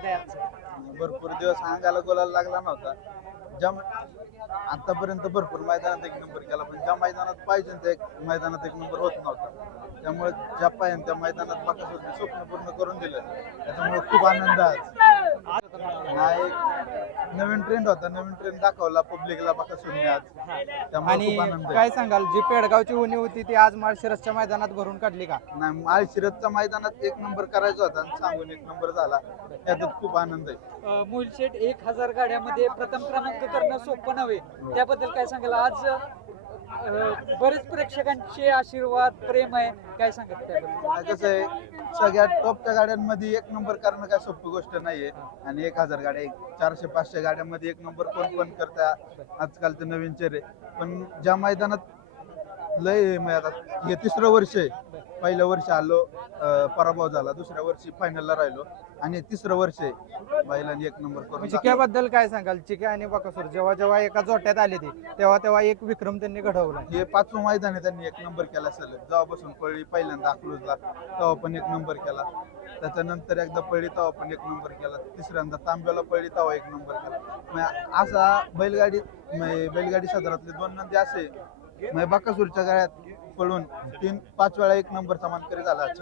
आनंद आहे आजचा भरपूर दिवस अंगाला गोलाला लागला नव्हता. ज्या आतापर्यंत भरपूर मैदानात एक नंबर केला पण ज्या मैदानात पाहिजे त्या एक मैदानात एक नंबर होत नव्हता. त्यामुळे ज्या पाहिजे त्या मैदानात बाकी स्वप्न पूर्ण करून दिलं. त्याच्यामुळे खूप आनंद आहे आज. एक नवीन ट्रेंड होता नवीन ट्रेंड दाखवला पब्लिकला आज. त्यामुळे आणि खूप आनंद आहे. काय सांगाल जी पेडगावची उणी होती ती आज माळशिरसच्या मैदानात भरून काढली का? नाही माळशिरतच्या मैदानात एक नंबर करायचा होता आणि सांगून एक नंबर झाला. त्यातच खूप आनंद आहे. मुलशेट एक हजार गाड्यामध्ये प्रथम क्रमांक करणं सोपं नव्हे. त्याबद्दल काय सांगाल? आज बरेच प्रेक्षकांचे आशीर्वाद प्रेम आहे काय सांगत त्याबद्दल? कसं आहे सगळ्या टॉपच्या गाड्यांमध्ये एक नंबर करणं काय सोपी गोष्ट नाहीये. आणि एक हजार गाड्या एक चारशे पाचशे गाड्यांमध्ये एक नंबर कोण पण करता आजकाल ते नवीन चेहरे. पण ज्या मैदानात लय म्हणजे आता हे तिसरं वर्ष आहे पहिलं वर्ष आलो पराभव झाला दुसऱ्या वर्षी फायनलला राहिलो आणि तिसरं वर्ष आहे. बैलांनी एक नंबर करून. चिक्याबद्दल काय सांगाल? चिक्या आणि बकासूर जेव्हा जेव्हा एका जोट्यात आले ते तेव्हा तेव्हा एक विक्रम त्यांनी घडवला. हे पाचवं मैदान आहे त्यांनी एक नंबर केला सलग. जेव्हापासून पळली पहिल्यांदा अकलूजला तेव्हा पण एक नंबर केला. त्याच्यानंतर एकदा पळली तेव्हा पण एक नंबर केला. तिसऱ्यांदा तांब्याला पळली तेव्हा एक नंबर केला. म्हणजे असा बैलगाडी म्हणजे बैलगाडी क्षेत्रातले दोन नंदी असे म्हणजे बाकासूरच्या गाड्यात पळून तीन पाच वेळा एक नंबरचा मानकरी झाला आज.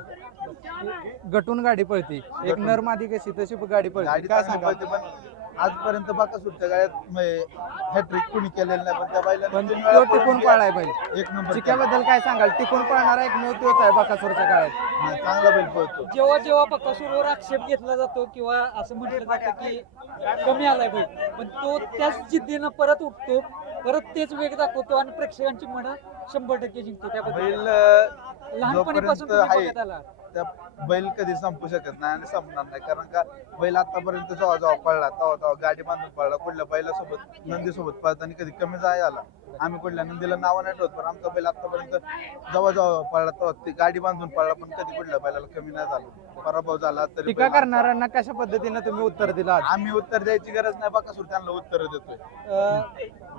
गटून गाडी पळती. एक नर मादी कशी तशी गाडी पळते. गाडी काय पळते पण आजपर्यंत बाकासूरच्या गाड्यात हॅट्रिक कुणी केलेलं नाही पण त्या पण तीन तो टिकून पळून पळाय बैल. एक नंबर केला. चिक्याबद्दल काय सांगाल? टिकून पळणारा एक तोच आहे बकासूरच्या काळात हा, चांगला बैल पळतो. जेव्हा जेव्हा बकासूरवर आक्षेप घेतला जातो किंवा असं म्हटलं जातं की कमी आलाय बैल पण तो त्याच जिद्दीनं परत उठतो परत तेच वेग दाखवतो आणि प्रेक्षकांची मनं शंभर टक्के जिंकतो त्याबद्दल. बैल अं, लहानपणीपासून जोपर्यंत तुम्ही आहे बघत आला त्या बैल कधी संपू शकत नाही आणि संपणार नाही. कारण का बैल आतापर्यंत जेव्हा जेव्हा पळला तेव्हा तेव्हा गाडी बांधून पळला. कुठल्या बैलासोबत नंदीसोबत पळताना कधी कमी जाय आला. आम्ही कुठल्या नंदीला नाव नाही ठेवत पण आमचा बैल आतापर्यंत जेव्हा जेव्हा पळला तेव्हा ती गाडी बांधून पळला पण कधी कुठल्या बैलाला कमी नाही झाला. पराभव झाला तरी टीका बैल- करणाऱ्यांना कशा पद्धतीने तुम्ही उत्तर दिला? आम्ही उत्तर द्यायची गरज नाही. बाकासूर त्यांना उत्तर देतोय.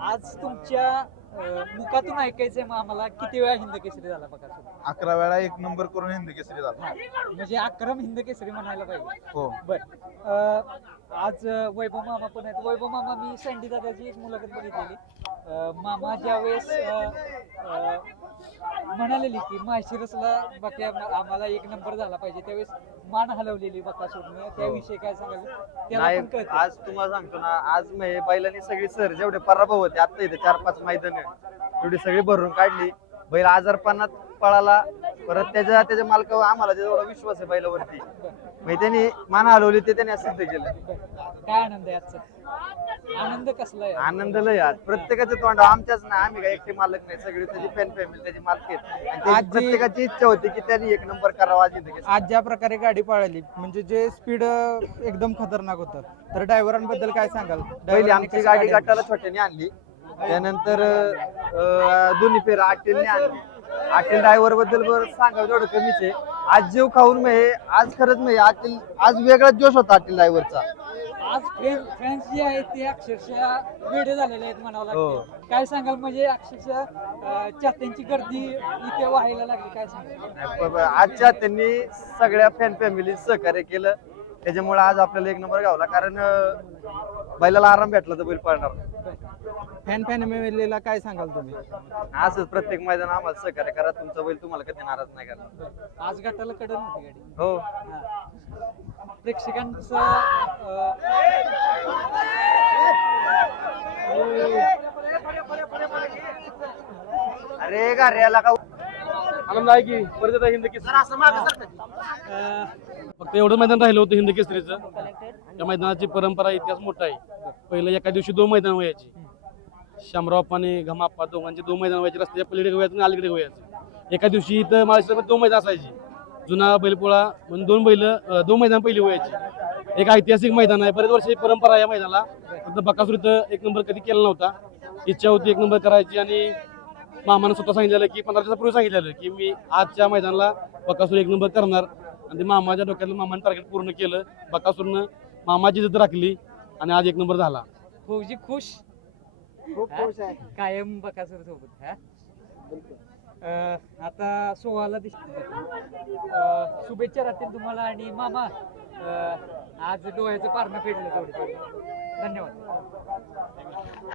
आज तुमच्या अं, मुखातून ऐकायचंय मग आम्हाला. किती वेळा हिंद केसरी झाला बघा अकरा वेळा एक नंबर करून हिंद केसरी झाला म्हणजे अक्रम हिंद केसरी म्हणायला पाहिजे. हो. बर. अं, आज वैभव मामा पण आहेत. वैभव मामा मी सँडी दादाची एक मुलाखत बघितलेली. मामा ज्यावेळेस म्हणालेली की माशिरसला बाकी आम्हाला एक नंबर झाला पाहिजे. त्यावेळेस मान हलवलेली बकासूरनं त्याविषयी काय सांगाल? त्याला नाही पण कळतं. आज तुम्हाला सांगतो ना आज म्हणजे बैलांनी सगळी सर जेवढे पराभव होते आता इथे चार पाच मैदान एवढी सगळी भरून काढली. बैल आजारपणात पळाला. परत त्याच्या त्याच्या मालकावर आम्हाला जेवढा विश्वास आहे बैलावरती म्हणजे त्यांनी मान हलवली ते त्यांनी सिद्ध केलं. काय आनंद आहे आजचा? आनंद कसला आहे? आनंद लय आज. प्रत्येकाच्या तोंड आमच्याच नाही. आम्ही काय एकटे मालक नाही. सगळी त्याची फॅन फॅमिली त्याची मालक आहेत. आणि त्याची आज जी- प्रत्येकाची इच्छा होती की त्यांनी एक नंबर करावा आज इथे आज ज्या प्रकारे गाडी पळाली म्हणजे जे स्पीड एकदम खतरनाक होतं. तर ड्रायव्हरांबद्दल काय सांगाल? पहिली ड्रायव्हरांनी आमची कशी गाडी आणली? गटाला छोट्याने आणली. त्यानंतर अं, दोन्ही फेर आटीलने आणली. आटील ड्रायव्हरबद्दल बरं सांगा एवढं कमीच आहे. आज जीव खाऊन म्हणजे आज खरंच म्हणजे आटील आज वेगळाच जोश होता आटील ड्रायव्हरचा. आज फॅन्स जे आहेत ते अक्षरशः वेडे झालेले आहेत म्हणावं लागते काय सांगाल म्हणजे अक्षरशः अं, चाहत्यांची गर्दी इथे व्हायला लागली काय सांगाल? आजच्या त्यांनी सगळ्या फॅन फॅमिली सहकार्य केलं. त्याच्यामुळे आज आपल्याला एक नंबर गावला कारण अं, बैलाला आराम भेटला तर बैल पळणार. फॅन फॅन मिळलेला काय सांगाल तुम्ही? असंच प्रत्येक मैदान आम्हाला सहकार्य करा तुमचा बैल तुम्हाला कधी नाराज नाही करणार. आज गटाला कडल गाडी. हो. हा. प्रेक्षकांचा अं, अरे गाड्याला का आनंद आहे की परत हिंद केसरी. फक्त एवढं मैदान राहिलं होतं हिंद केसरीचं. त्या मैदानाची परंपरा इतिहास मोठा आहे. पहिलं एका दिवशी दोन मैदान व्हायची. शामराव आणि घमाप्पा दोघांचे दोन मैदान व्हायचे. रस्त्याच्या पलीकडे व्हायचं आणि अलीकडे व्हायचं एका दिवशी इथं महाराष्ट्रामध्ये दोन मैदान असायची. जुना बैलपोळा म्हणून दोन बैल दोन मैदान पहिली व्हायची. एक ऐतिहासिक मैदान आहे. बरेच वर्ष ही परंपरा आहे या मैदानाला. फक्त बकासूर इथं एक नंबर कधी केला नव्हता. इच्छा होती एक नंबर करायची आणि मामानं स्वतः सांगितलेलं की पंधरा दिवसापूर्वी सांगितलेलं की मी आजच्या मैदानाला बकासूर एक नंबर करणार. आणि ते मामाच्या डोक्यातलं मामानं टार्गेट पूर्ण केलं. बकासूरनं मामाची जिद्द राखली आणि आज एक नंबर झाला. फौजी खुश? खूप खुश आहे. कायम बकासूर सोबत हा? अं, आता सोहळ्याला दिस शुभेच्छा राहतील तुम्हाला आणि मामा अं, आज डोळ्याचं पारणं फेडलं थोडी धन्यवाद.